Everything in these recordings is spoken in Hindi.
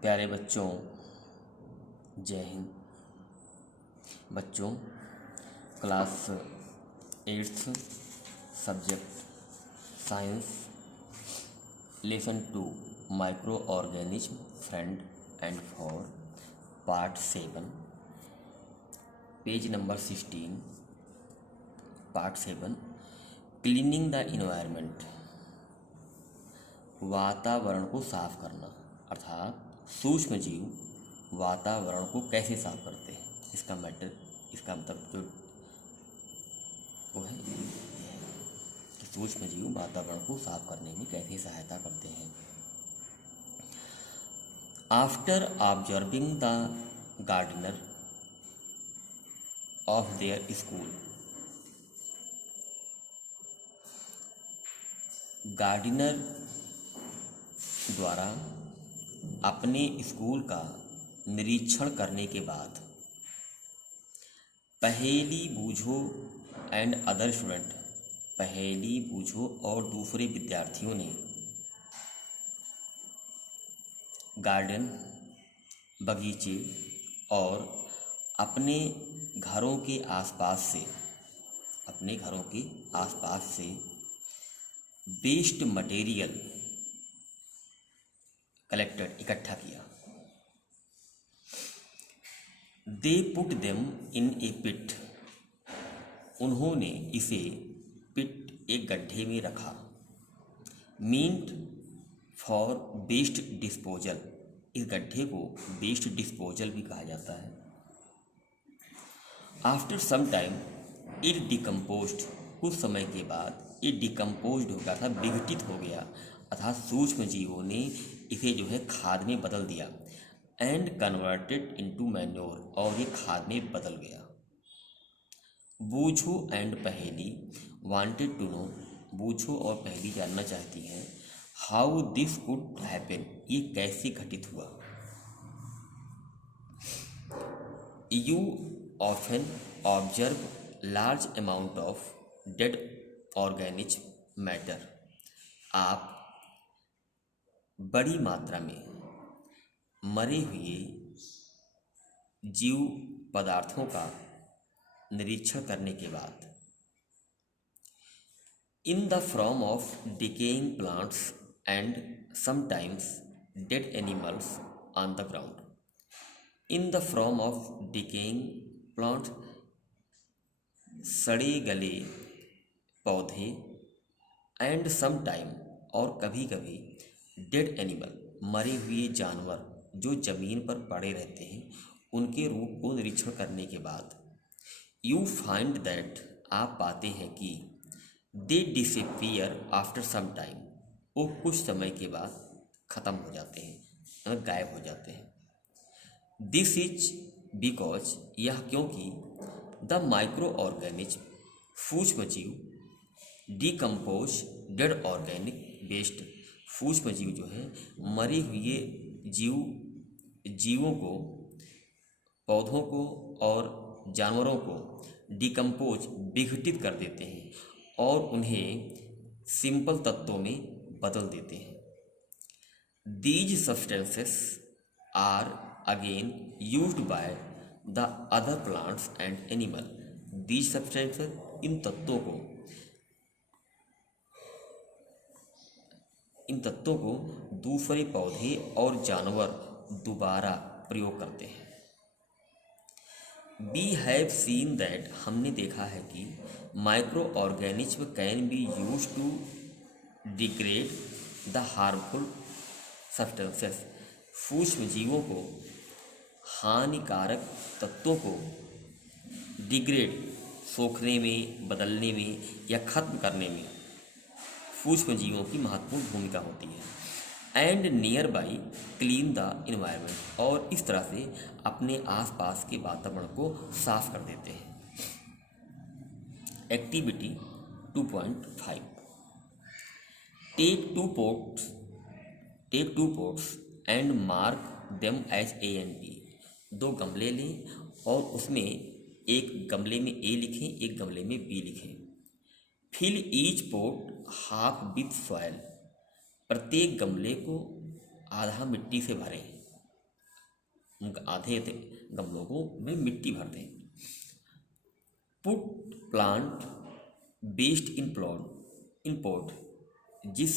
प्यारे बच्चों, जय हिंद। बच्चों, class 8th subject science lesson 2 micro organism friend and for part 7 page number 16 part 7 cleaning the environment, वातावरण को साफ करना। अर्थात सूक्ष्म जीव वातावरण को कैसे साफ करते हैं, इसका मतलब जो वो है ये है कि सूक्ष्म जीव वातावरण को साफ करने में कैसे सहायता करते हैं। After observing the gardener of their school, gardener द्वारा अपने स्कूल का निरीक्षण करने के बाद पहेली बूझो एंड अदर स्टूडेंट, पहेली बूझो और दूसरे विद्यार्थियों ने गार्डन, बगीचे और अपने घरों के आसपास से वेस्ट मटेरियल कलेक्टेड, इकट्ठा किया। दे पुट देम इन ए पिट, उन्होंने इसे पिट, एक गड्ढे में रखा। मीन्ट फॉर वेस्ट डिस्पोजल, इस गड्ढे को वेस्ट डिस्पोजल भी कहा जाता है। After some time it decomposed, कुछ समय के बाद ये डिकम्पोज्ड हो गया था, विघटित हो गया, अर्थात सूक्ष्म जीवों ने इसे जो है खाद में बदल दिया। एंड कन्वर्टेड इनटू मैन्योर, और ये खाद में बदल गया। बूझो एंड पहेली वांटेड टू नो, बूझो और पहेली जानना चाहती हैं हाउ दिस कुड हैपन, ये कैसे घटित हुआ। You often observe large amount of dead organism matter, आप बड़ी मात्रा में मरे हुए जीव पदार्थों का निरीक्षण करने के बाद in the form of decaying plants and sometimes dead animals on the ground, in the form of decaying plant, सड़े गले पौधे, एंड सम टाइम, और कभी कभी डेड एनिमल, मरे हुए जानवर जो जमीन पर पड़े रहते हैं, उनके रूप को निरीक्षण करने के बाद यू फाइंड दैट, आप पाते हैं कि दे डिसअपीयर आफ्टर सम टाइम, वो कुछ समय के बाद ख़त्म हो जाते हैं, गायब हो जाते हैं। दिस इज बिकॉज, यह क्योंकि द माइक्रो ऑर्गेनिज्म, सूक्ष्म जीव, डिकम्पोज डेड ऑर्गेनिक वेस्ट, सूक्ष्म जीव जो है मरे हुए जीवों को, पौधों को और जानवरों को डिकम्पोज, विघटित कर देते हैं और उन्हें सिंपल तत्वों में बदल देते हैं। These substances are again used by the other plants and animal, these substances, इन तत्वों को दूसरे पौधे और जानवर दोबारा प्रयोग करते हैं। वी हैव सीन दैट, हमने देखा है कि micro organism can be use to degrade the harmful substances, सूक्ष्म जीवों को हानिकारक तत्वों को डिग्रेड, सोखने में, बदलने में या खत्म करने में सूक्ष्म जीवों की महत्वपूर्ण भूमिका होती है। And near by clean the environment, और इस तरह से अपने आसपास के वातावरण को साफ कर देते हैं। Activity 2.5 take two pots and mark them as A and B, दो गमले लें और उसमें एक गमले में ए लिखें, एक गमले में बी लिखें। Fill each pot half with soil, प्रत्येक गमले को आधा मिट्टी से भरें। उनका आधे गमलों को में मिट्टी भर दें। Put plant based in pot, जिस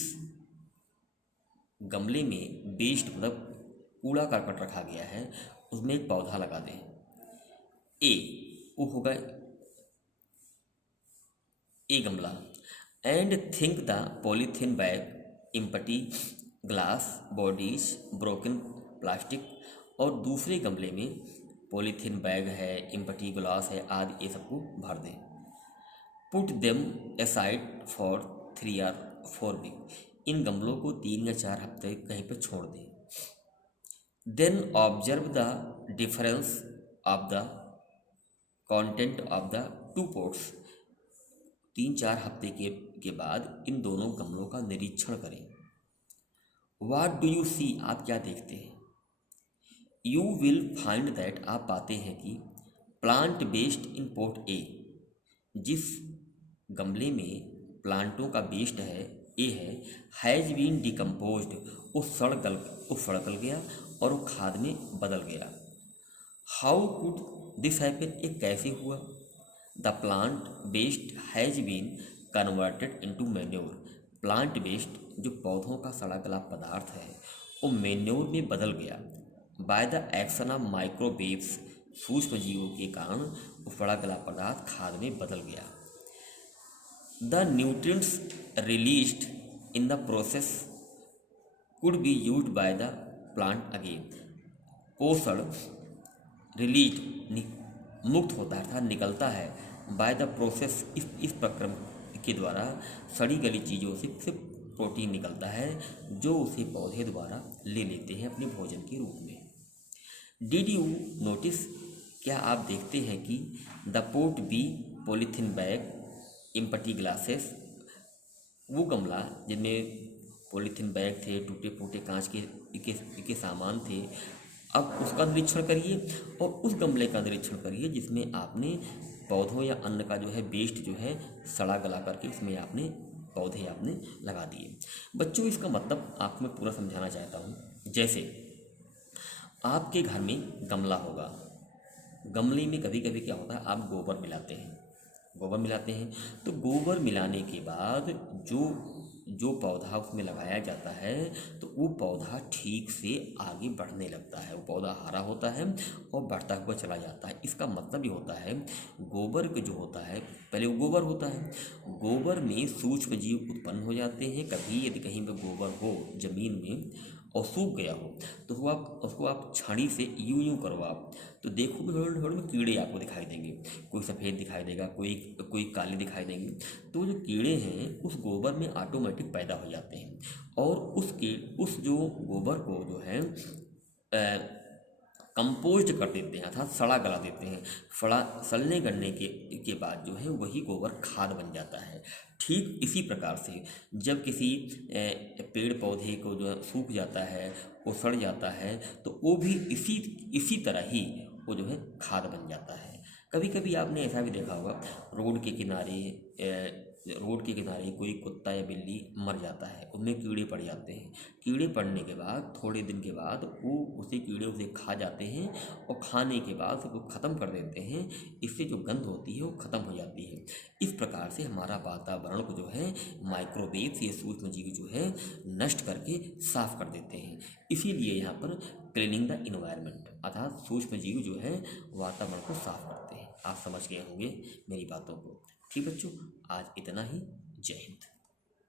गमले में बेस्ट मतलब कूड़ा करकट रखा गया है उसमें एक पौधा लगा दें। ए वो होगा ए गमला। And think the polythene bag empty glass bodies broken plastic, और दूसरे गमले में पॉलीथीन बैग है, एम्प्टी ग्लास है आदि ये सबको भर दें। Put them aside for 3 or 4 week, इन गमलों को 3 या 4 हफ्ते कहीं पर छोड़ दें। Then observe the difference of the content of the 2 pots, 3-4 हफ्ते के बाद इन दोनों गमलों का निरीक्षण करें। व्हाट डू यू सी, आप क्या देखते हैं? यू विल फाइंड दैट, आप पाते हैं कि प्लांट बेस्ड इन पॉट ए, जिस गमले में प्लांटों का बेस्ट है ए है, हैज़ बीन डिकम्पोज्ड, वो सड़ गल गया और वो खाद में बदल गया। हाउ कुड दिस हैपन, ये कैसे हुआ? The plant based has been converted into manure, plant based जो पौधों का सड़ा गला पदार्थ है वो मैन्योर में बदल गया। By the action of microwaves, सूक्ष्म जीवों के कारण वो सड़ा गला पदार्थ खाद में बदल गया। The nutrients released in the process could be used by the plant again, पोषण रिलीज मुक्त होता है अर्थात निकलता है, बाय द प्रोसेस इस प्रक्रम के द्वारा सड़ी गली चीज़ों से प्रोटीन निकलता है जो उसे पौधे द्वारा ले लेते हैं अपने भोजन के रूप में। डिड यू नोटिस, क्या आप देखते हैं कि the pot be polythene bag empty glasses, वो गमला जिनमें पॉलीथीन बैग थे, टूटे फूटे कांच के सामान थे, अब उसका निरीक्षण करिए और उस गमले का निरीक्षण करिए जिसमें आपने पौधों या अन्न का जो है वेस्ट जो है सड़ा गला करके उसमें आपने पौधे आपने लगा दिए। बच्चों इसका मतलब आपको मैं पूरा समझाना चाहता हूँ। जैसे आपके घर में गमला होगा, गमले में कभी कभी क्या होता है आप गोबर मिलाते हैं तो गोबर मिलाने के बाद जो पौधा उसमें लगाया जाता है तो वो पौधा ठीक से आगे बढ़ने लगता है, वो पौधा हरा होता है और बढ़ता हुआ चला जाता है। इसका मतलब ये होता है गोबर के जो होता है, पहले वो गोबर होता है, गोबर में सूक्ष्म जीव उत्पन्न हो जाते हैं। कभी यदि कहीं पर गोबर हो जमीन में और सूख गया हो तो उसको आप छानी से यूं करो आप तो देखोगे थोड़े में कीड़े आपको दिखाई देंगे, कोई सफ़ेद दिखाई देगा, कोई काले दिखाई देंगे। तो जो कीड़े हैं उस गोबर में ऑटोमेटिक पैदा हो जाते हैं और उस जो गोबर को जो है कंपोस्ट कर देते हैं अर्थात सड़ा गला देते हैं। सड़ने गलने के बाद जो है वही गोबर खाद बन जाता है। ठीक इसी प्रकार से जब किसी पेड़ पौधे को जो सूख जाता है वो सड़ जाता है तो वो भी इसी तरह ही वो जो है खाद बन जाता है। कभी कभी आपने ऐसा भी देखा होगा रोड के किनारे कोई कुत्ता या बिल्ली मर जाता है, उनमें कीड़े पड़ जाते हैं। कीड़े पड़ने के बाद थोड़े दिन के बाद वो कीड़े उसे खा जाते हैं और खाने के बाद उसको ख़त्म कर देते हैं। इससे जो गंध होती है वो ख़त्म हो जाती है। इस प्रकार से हमारा वातावरण को जो है माइक्रोवेव्स ये सूक्ष्म जीव जो है नष्ट करके साफ कर देते हैं। इसीलिए यहाँ पर क्लीनिंग द इन्वायरमेंट अर्थात सूक्ष्म जीव जो है वातावरण को साफ करते हैं। आप समझ गए होंगे मेरी बातों को। ठीक बच्चों, आज इतना ही। जय हिंद।